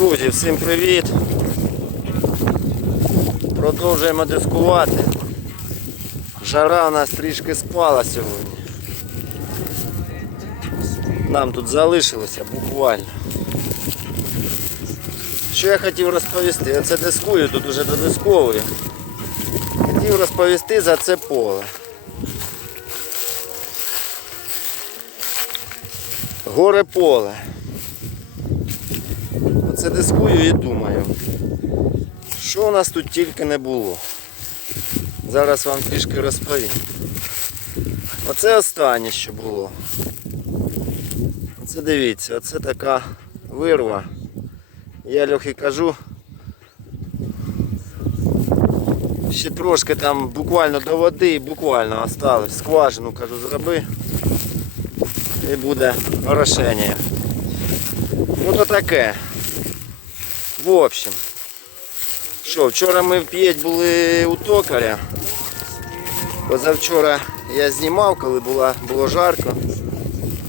Друзі, всім привіт! Продовжуємо дискувати. Жара у нас трішки спала сьогодні. Нам тут залишилося буквально. Що я хотів розповісти? Я це дискую, тут уже додисковую. Хотів розповісти за це поле. Горе поле. Дискую і думаю, що у нас тут тільки не було. Зараз вам трішки розповім. Оце останнє, що було. Оце дивіться, оце така вирва. Я Льохи кажу. Ще трошки там буквально до води, буквально осталось. Скважину кажу, зроби. І буде орошення. Ну то таке. В общем. Що, вчора ми в п'ять були у токаря. Позавчора я знімав, коли була, було жарко.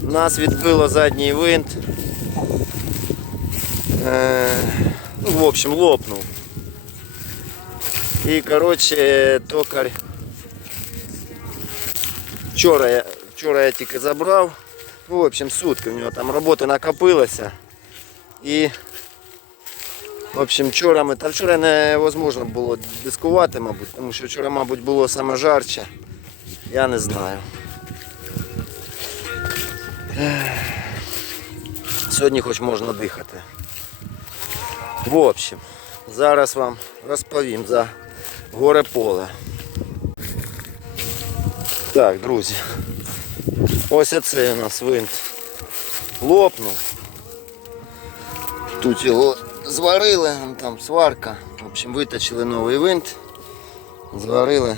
Нас відбило задній винт. Е, ну, в общем, лопнув. І, коротше, токар. Вчора я, вчора я тільки забрав. В общем, сутки у нього там роботи накопилося. І в общем, вчора ми, та вчора невозможно було дискувати, мабуть, тому що вчора, мабуть, було саме жарче. Я не знаю. Сьогодні хоч можна дихати. В общем, зараз вам розповім за горе поле. Так, друзі. Ось оцей у нас винт лопнув. Тут його зварили, там сварка. В общем, виточили новий винт. Зварили.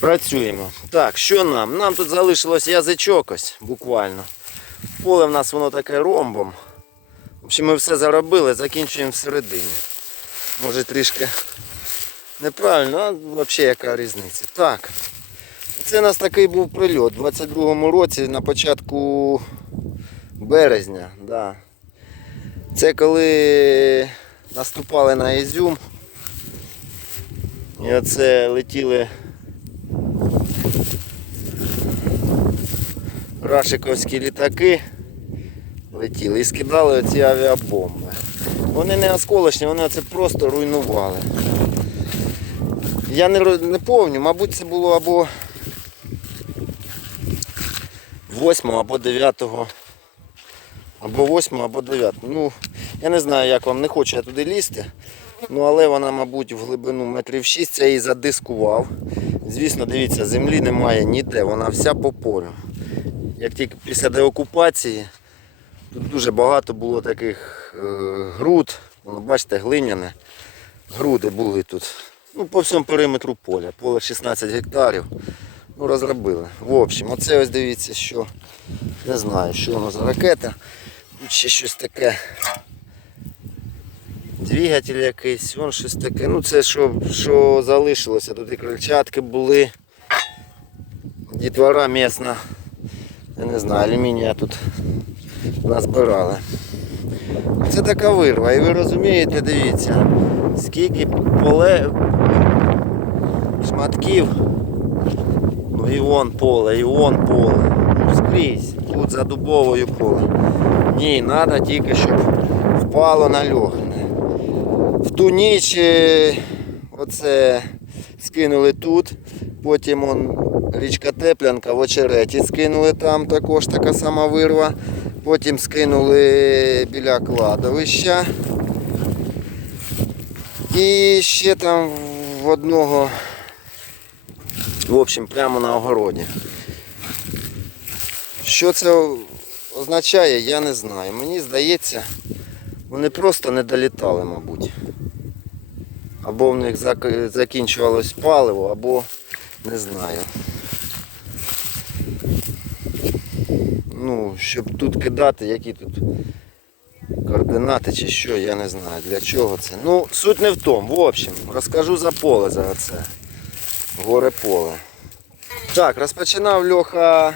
Працюємо. Так, що нам? Нам тут залишилось язичок ось, буквально. Поле в нас воно таке ромбом. В общем, ми все заробили, закінчуємо всередині. Може трішки неправильно, а взагалі яка різниця. Так. Це у нас такий був прильот у 22-му році на початку березня. Да. Це коли наступали на Ізюм. І оце летіли рашиковські літаки. Летіли і скидали оці авіабомби. Вони не осколочні, вони це просто руйнували. Я не, не пам'ятаю, мабуть, це було або 8 або 9 або 8 або 9. Ну, я не знаю, як вам не хочу я туди лізти. Ну, але вона, мабуть, в глибину метрів 6 це її задискував. Звісно, дивіться, землі немає ніде, вона вся по полю. Як тільки після деокупації, тут дуже багато було таких е, груд, воно, бачите, глиняне. Груди були тут. Ну, по всьому периметру поля. Поле 16 гектарів. Ну, розробили. В общем, оце ось дивіться, що не знаю, що воно за ракета. Тут ще щось таке. Двигатель якийсь, вон щось таке. Ну це що, що залишилося. Тут і крильчатки були. Дітвора місна. Я не знаю, алюмінія тут назбирали. Це така вирва. І ви розумієте, дивіться, скільки поле шматків. Ну і вон поле, і вон поле. Ну скрізь. Тут за дубовою поле. Ні, треба тільки, щоб впало на льохне. Ту ніч е, оце скинули тут, потім он, річка Теплянка в очереті скинули там також така сама вирва. Потім скинули біля кладовища. І ще там в одного, в общем, прямо на огороді. Що це означає, я не знаю. Мені здається, вони просто не долітали, мабуть. Або в них закінчувалось паливо, або не знаю. Ну, щоб тут кидати, які тут координати чи що, я не знаю для чого це. Ну, суть не в тому. В общем, розкажу за поле за це. Горе поле. Так, розпочинав Льоха.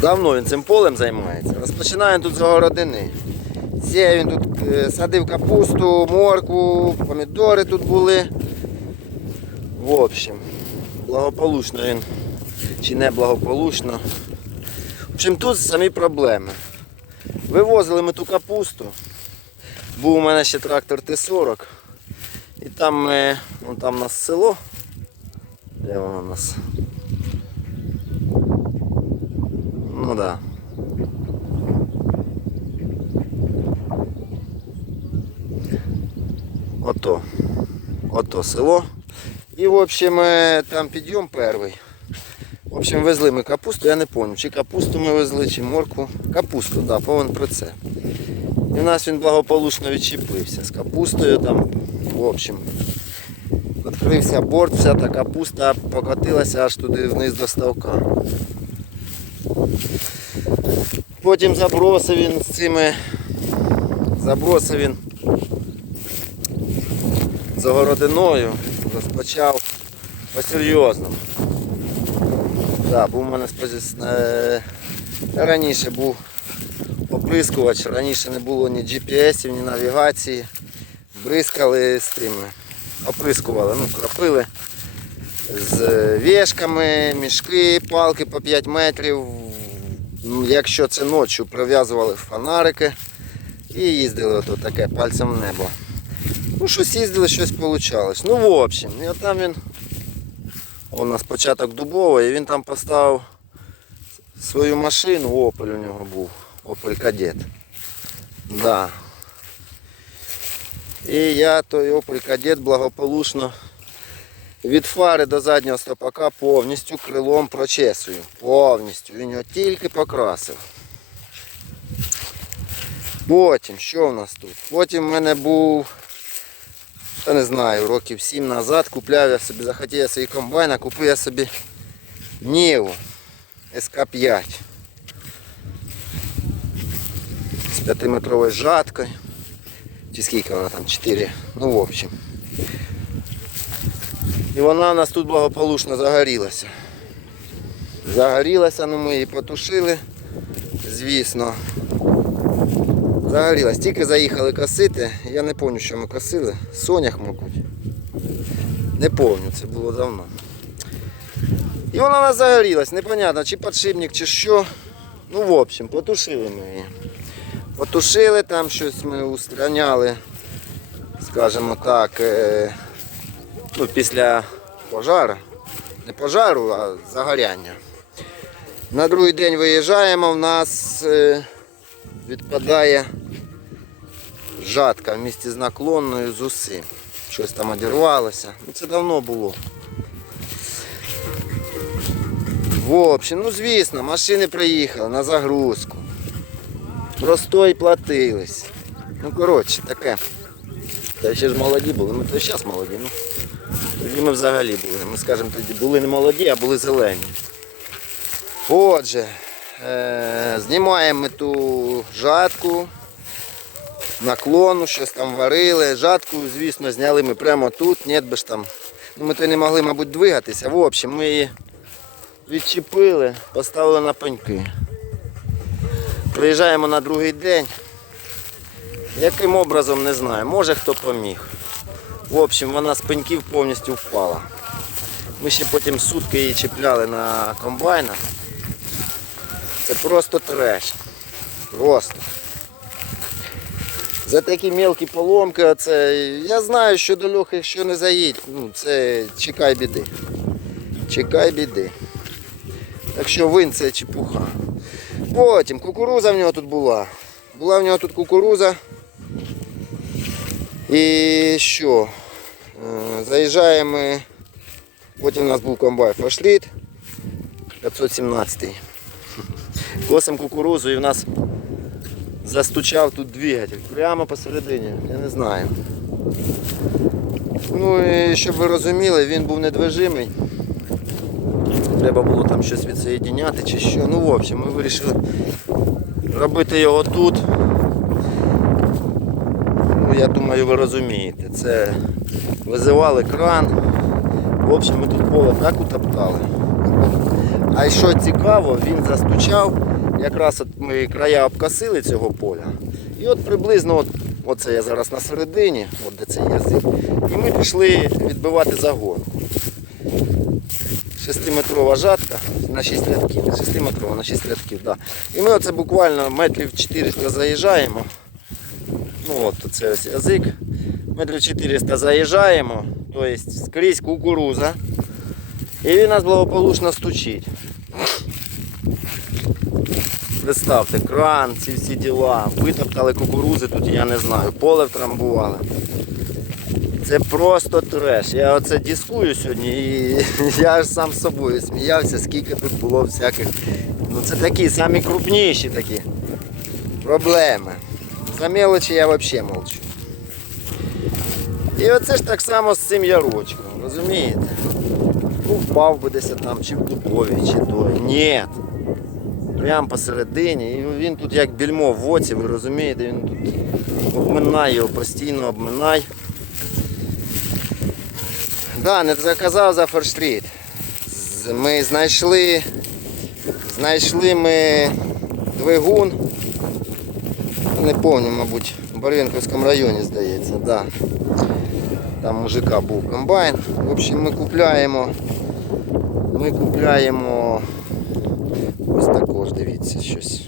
Давно він цим полем займається. Розпочинаємо тут з городини. Сіяв він тут е, садив капусту, моркву, помідори тут були. В общем, благополучно він чи не благополучно. В общем, тут самі проблеми. Вивозили ми ту капусту. Був у мене ще трактор Т-40. І там ми, ну там у нас село. Де воно у нас? Ну да. Ото. Ото село. І в общем е, там підйом перший. В общем, везли ми капусту, я не пам'ятаю, чи капусту ми везли, чи морку. Капусту, так, да, повинен про це. І в нас він благополучно відчепився з капустою там, в общем. Відкрився борт, вся та капуста покотилася аж туди вниз до ставка. Потім забросив він з цими. Забросив він загородиною, розпочав по-серйозному. Да, був у мене спози- е, раніше був оприскувач, раніше не було ні GPS, ні навігації. Бризкали з тими, оприскували, ну, кропили з вішками, мішки, палки по 5 метрів. Ну, Якщо це ночі, прив'язували фонарики і їздили ото таке пальцем в небо. Ну, щось їздили, щось вийшло. Ну, в общем, і там він у нас початок дубовий, і він там поставив свою машину, Opel у нього був, Opel Kadett. Да. І я той Opel Kadett благополучно від фари до заднього стопака повністю крилом прочесую. Повністю. Він його тільки покрасив. Потім, що в нас тут? Потім в мене був, я не знаю, років 7 назад купляв я собі, захотів я собі комбайн, а купив я собі Ніву СК5 з 5-метровою жаткою. Чи скільки вона там? 4. Ну в общем. І вона у нас тут благополучно загорілася. Загорілася, ну ми її потушили, звісно. Загорілась. Тільки заїхали косити. Я не пам'ятаю, що ми косили. Сонях, мабуть. Не пам'ятаю, це було давно. І вона нас загорілась. Непонятно, чи подшипник, чи що. Ну, в общем, потушили ми її. Потушили там щось ми устраняли, скажімо так, е, ну, після пожару. Не пожару, а загоряння. На другий день виїжджаємо, в нас е, відпадає жатка в місті з наклонною з усім. Щось там одірвалося. Ну, це давно було. В общем, ну звісно, машини приїхали на загрузку. Простой платились. Ну коротше, таке. Та ще ж молоді були, ми то зараз молоді, ну. Тоді ми взагалі були. Ми скажемо тоді були не молоді, а були зелені. Отже, е- знімаємо ту жатку, наклону, щось там варили. Жатку, звісно, зняли ми прямо тут, нет би ж там. Ну, ми то не могли, мабуть, двигатися. В общем, ми її відчепили, поставили на пеньки. Приїжджаємо на другий день. Яким образом не знаю, може хто поміг. В общем, вона з пеньків повністю впала. Ми ще потім сутки її чіпляли на комбайна. Це просто треш. Просто. За такі мелкі поломки, оце, я знаю, що до Льохи, якщо не заїдь, ну це чекай біди. Чекай біди. Так що вин це чепуха. Потім кукуруза в нього тут була. Була в нього тут кукуруза. І що? Е, Заїжджаємо. Потім у нас був комбайн фашліт 517. Косимо кукурузу і в нас застучав тут двигатель. Прямо посередині, я не знаю. Ну і щоб ви розуміли, він був недвижимий. Треба було там щось відсоєдіняти чи що. Ну, в общем, ми вирішили робити його тут. Ну, я думаю, ви розумієте. Це визивали кран. В общем, ми тут поле так утоптали. А що цікаво, він застучав. Якраз от ми края обкосили цього поля. І от приблизно, от, оце я зараз на середині, от де цей язик. І ми пішли відбивати загонку. Шестиметрова жатка на 6 рядків. Не 6-метрова, на 6 рядків, да. І ми оце буквально метрів 400 заїжджаємо. Ну от це ось язик. Метрів 400 заїжджаємо, тобто скрізь кукуруза. І він нас благополучно стучить. Представте, кран, ці всі діла, витоптали кукурузи тут, я не знаю, поле втрамбували. Це просто треш. Я оце дискую сьогодні і я аж сам з собою сміявся, скільки тут було всяких. Ну це такі, самі крупніші такі проблеми. За мелочі я взагалі молчу. І оце ж так само з цим ярочком, розумієте? Впав би десь там, чи в дубові, чи то. Ні. Прямо посередині. І він тут як більмо в оці, ви розумієте, він тут обминає його, постійно обминає. Да, не заказав за форштріт. Ми знайшли. Знайшли ми двигун. Не пам'ятаю, мабуть, в Барвінковському районі, здається, да. Там мужика був комбайн. В общем, ми купляємо. Ми купляємо також, дивіться, щось.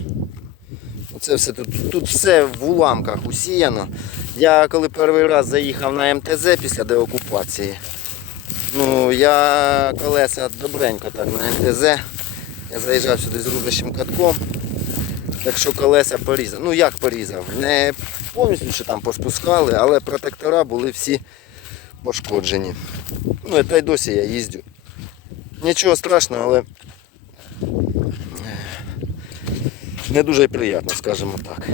Оце все тут, тут все в уламках усіяно. Я коли перший раз заїхав на МТЗ після деокупації, ну я колеса добренько так на МТЗ. Я заїжджав сюди з рубящим катком. Так що колеса порізав. Ну як порізав? Не повністю що там поспускали, але протектора були всі пошкоджені. Ну, та й досі я їздю. Нічого страшного, але не дуже приємно, скажімо так.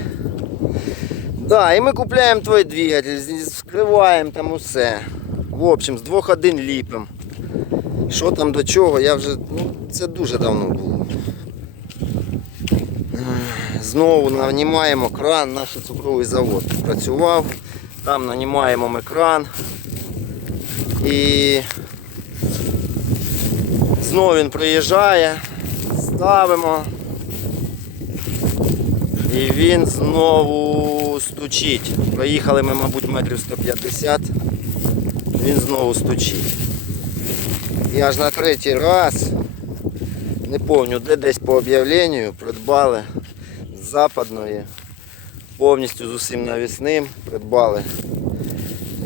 Да, і ми купляємо твій двигатель, скриваємо там усе. В общем, з двох один ліпимо. Що там до чого, я вже. Ну, це дуже давно було. Знову нанімаємо кран, наш цукровий завод працював. Там нанімаємо ми кран. І знову він приїжджає, ставимо. І він знову стучить. Проїхали ми, мабуть, метрів 150. Він знову стучить. І аж на третій раз, не пам'ятаю, де десь по об'явленню придбали з западної, повністю з усім навісним, придбали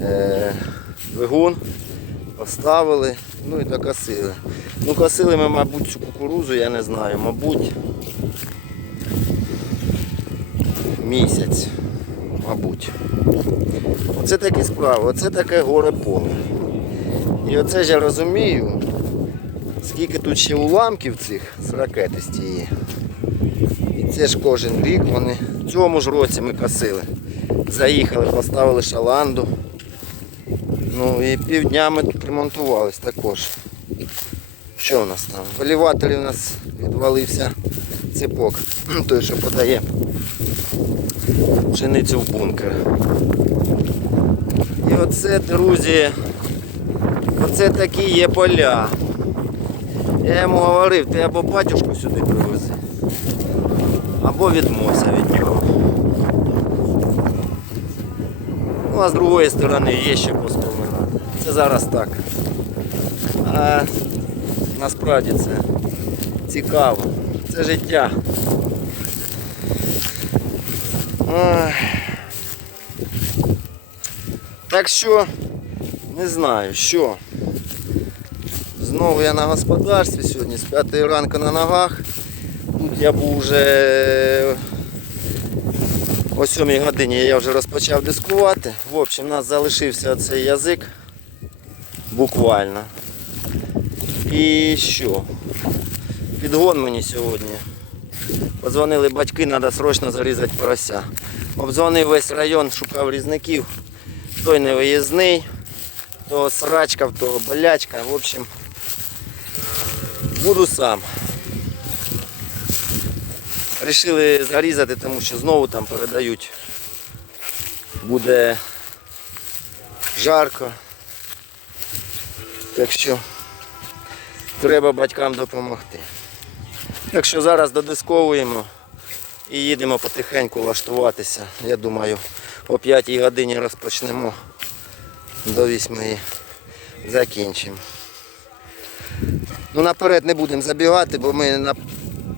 е, двигун, поставили, ну і докосили. Ну косили ми, мабуть, цю кукурузу, я не знаю, мабуть, місяць, мабуть. Оце такі справи, оце таке горе поле. І оце ж я розумію, скільки тут ще уламків цих з ракети з тієї. І це ж кожен рік вони в цьому ж році ми косили. Заїхали, поставили шаланду. Ну і півдня ми тут ремонтувались також. Що у нас там? В у нас відвалився цепок, той, що подає пшеницю в бункер. І оце, друзі, оце такі є поля. Я йому говорив, ти або батюшку сюди привези, або відмовся від нього. Ну а з другої сторони є ще поспоминати. Це зараз так. А насправді це цікаво. Це життя. Так що, не знаю, що. Знову я на господарстві сьогодні з 5 ранку на ногах. Тут я був вже о 7 годині я вже розпочав дискувати. В общем, у нас залишився цей язик буквально. І що? Підгон мені сьогодні. Подзвонили батьки, треба срочно зарізати порося. Обдзвонив весь район, шукав різників. Той не виїзний, то срачка, то болячка. В общем, буду сам. Рішили зарізати, тому що знову там передають. Буде жарко. Так що треба батькам допомогти. Так що зараз додисковуємо І їдемо потихеньку влаштуватися. Я думаю, о 5 годині розпочнемо. До 8 закінчимо. Ну наперед не будемо забігати, бо ми на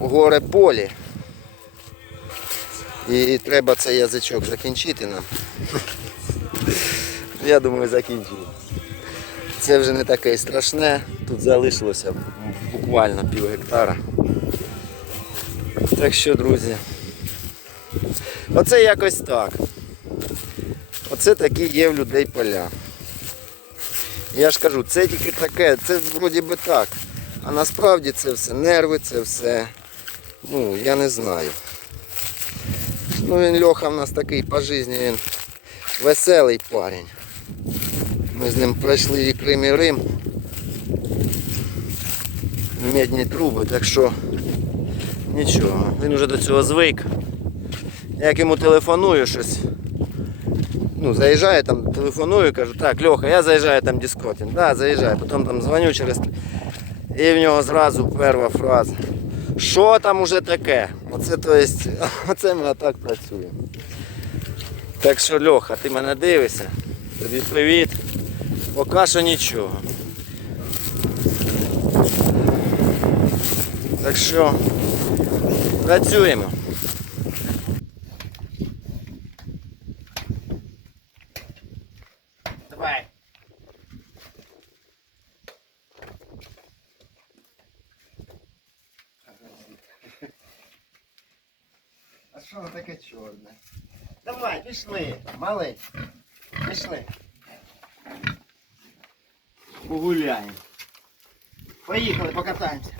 горе полі. І треба цей язичок закінчити нам. Я думаю, закінчимо. Це вже не таке страшне. Тут залишилося буквально пів гектара. Так що, друзі, оце якось так. Оце такі є в людей поля. Я ж кажу, це тільки таке, це вроді би так. А насправді це все нерви, це все. Ну, я не знаю. Ну він Льоха в нас такий по житті, він веселий парень. Ми з ним пройшли і Крим і Рим. Медні труби, так що нічого. Він вже до цього звик. Як йому телефоную щось. Ну, заїжджає там, телефоную, кажу, так, Льоха, я заїжджаю там дискотінг. Да, заїжджаю. Потім там дзвоню через. І в нього зразу перша фраза. Що там уже таке? Оце, то есть, оце ми отак працюємо. Так що, Льоха, ти мене дивишся. Тобі привіт. Поки що нічого. Так що працюємо. Давай. А що воно таке чорне? Давай, пішли, малий. Пішли. Погуляємо. Поїхали, покатаємося.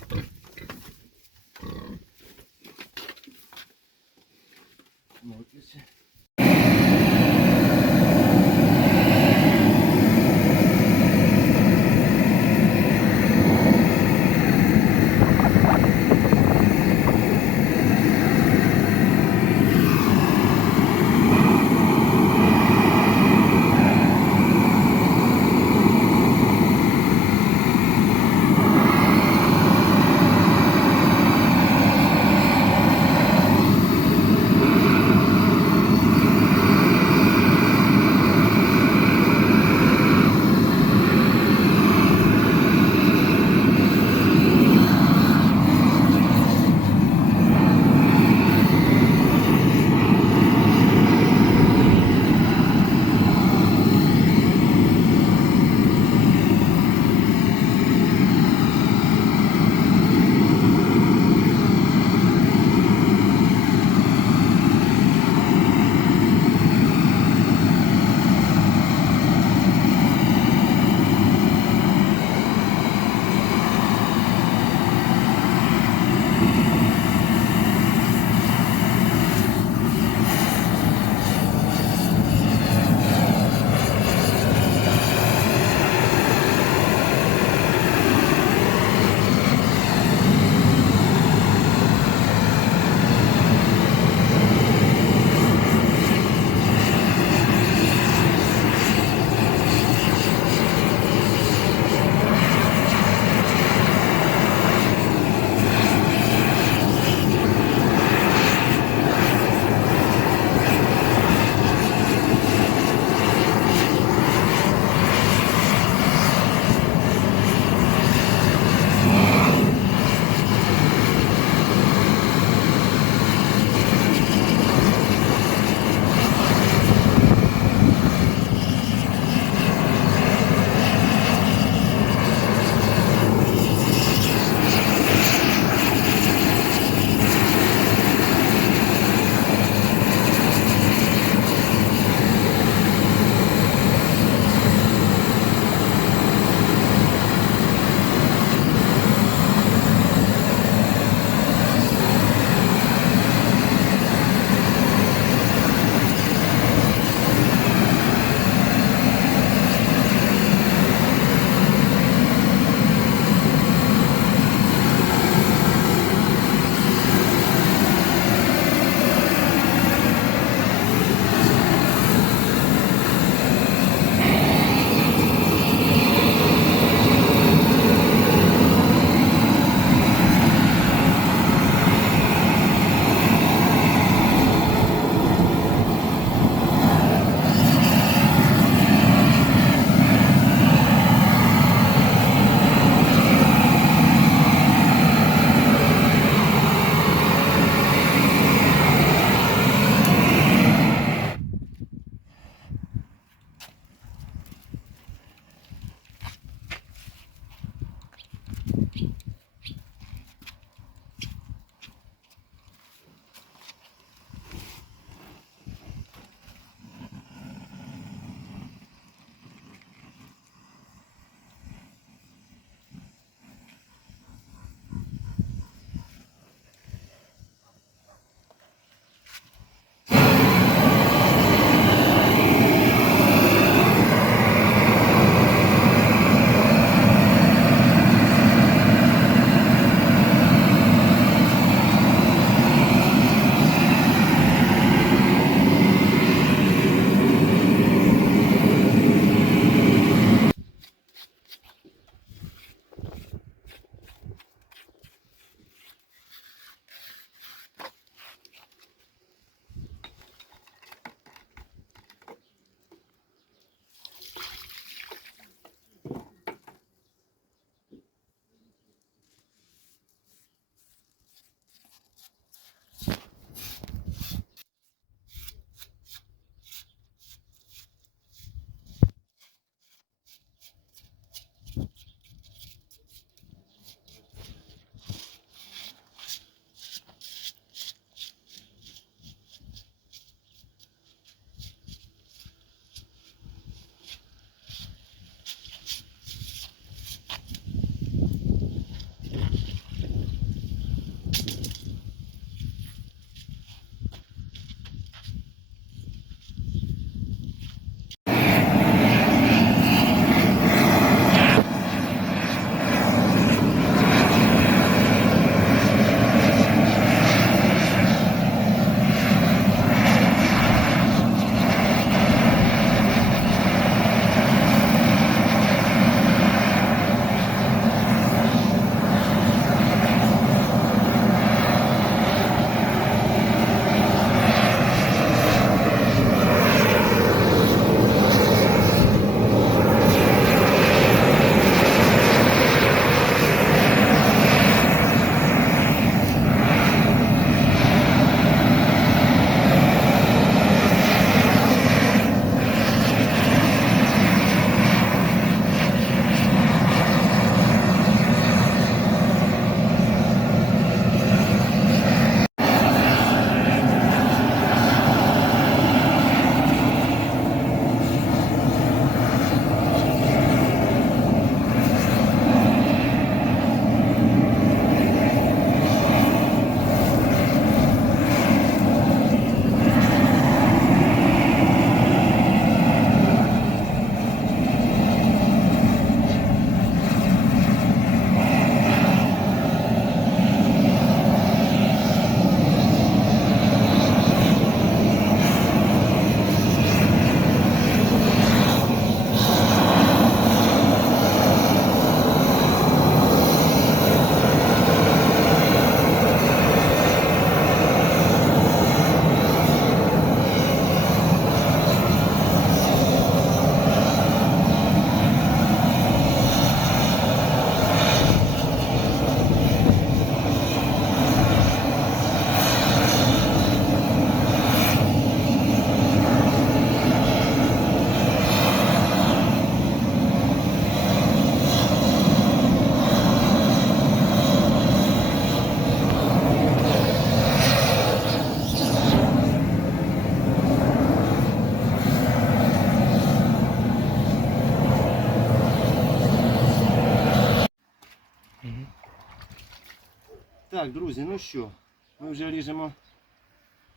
Так, друзі, ну що, ми вже ріжемо,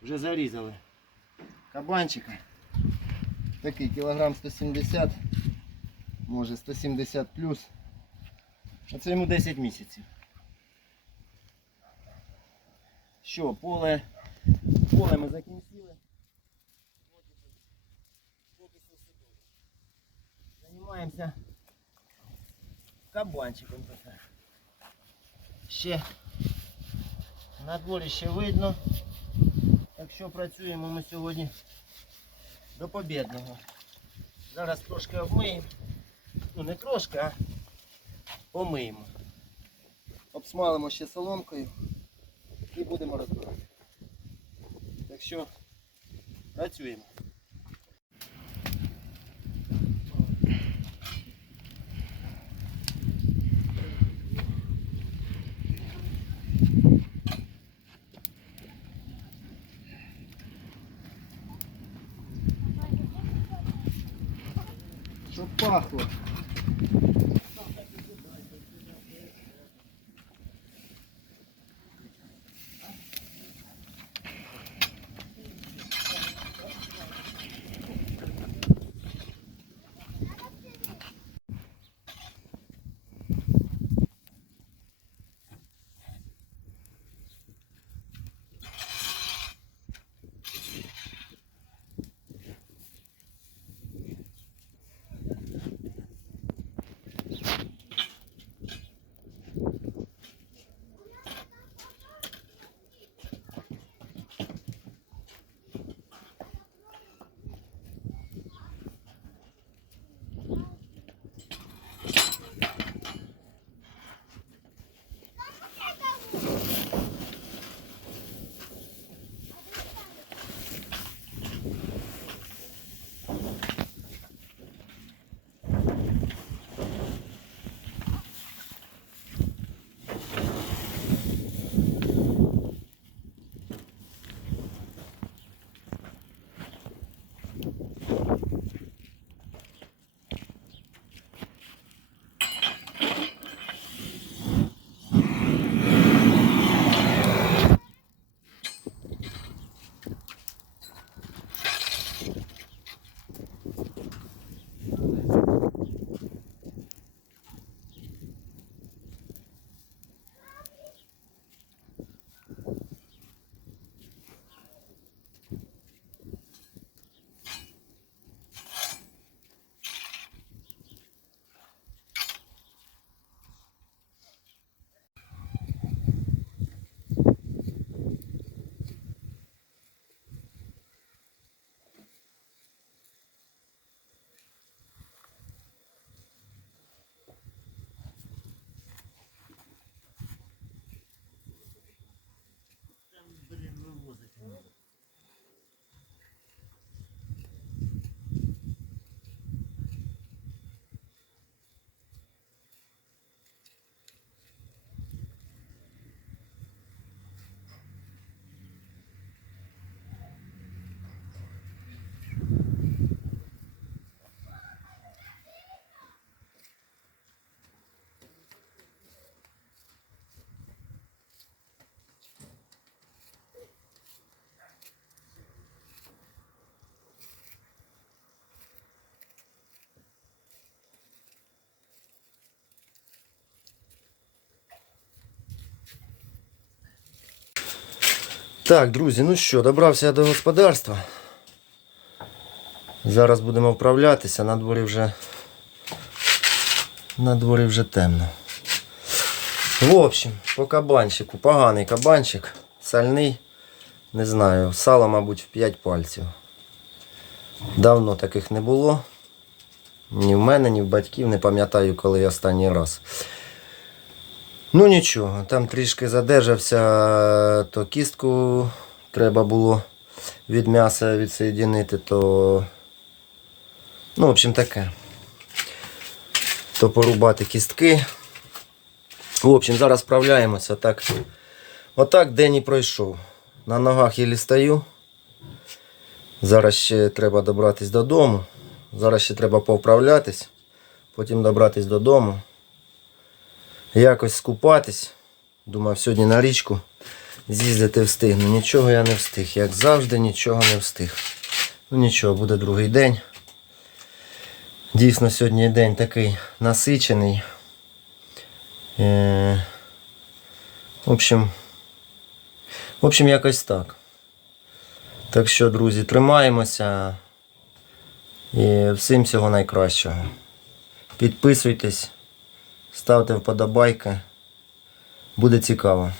вже зарізали кабанчика. Такий кілограм 170, може 170 плюс. А це йому 10 місяців. Що, поле, поле ми закінчили. Займаємося кабанчиком тепер. Ще на дворі ще видно. Так що працюємо ми сьогодні до побідного. Зараз трошки обмиємо. Ну не трошки, а помиємо. Обсмалимо ще соломкою і будемо розбирати. Так що працюємо. Щоб Так, друзі, ну що, добрався я до господарства. Зараз будемо вправлятися, на дворі вже на дворі вже темно. В общем, по кабанчику, поганий кабанчик, сальний, не знаю, сало, мабуть, в 5 пальців. Давно таких не було. Ні в мене, ні в батьків, не пам'ятаю, коли я останній раз. Ну нічого, там трішки задержався, то кістку треба було від м'яса відсоєдинити, то. Ну, в общем, таке. То порубати кістки. В общем, зараз справляємося. Так. Отак день і пройшов. На ногах єлі стою. Зараз ще треба добратись додому. Зараз ще треба повправлятись, потім добратись додому якось скупатись, Думав сьогодні на річку з'їздити встигну. Нічого я не встиг. Як завжди, нічого не встиг. Ну нічого, буде другий день. Дійсно, сьогодні день такий насичений. Е, в общем, в общем, якось так. Так що, друзі, тримаємося. І всім всього найкращого. Підписуйтесь, ставте вподобайки. Буде цікаво.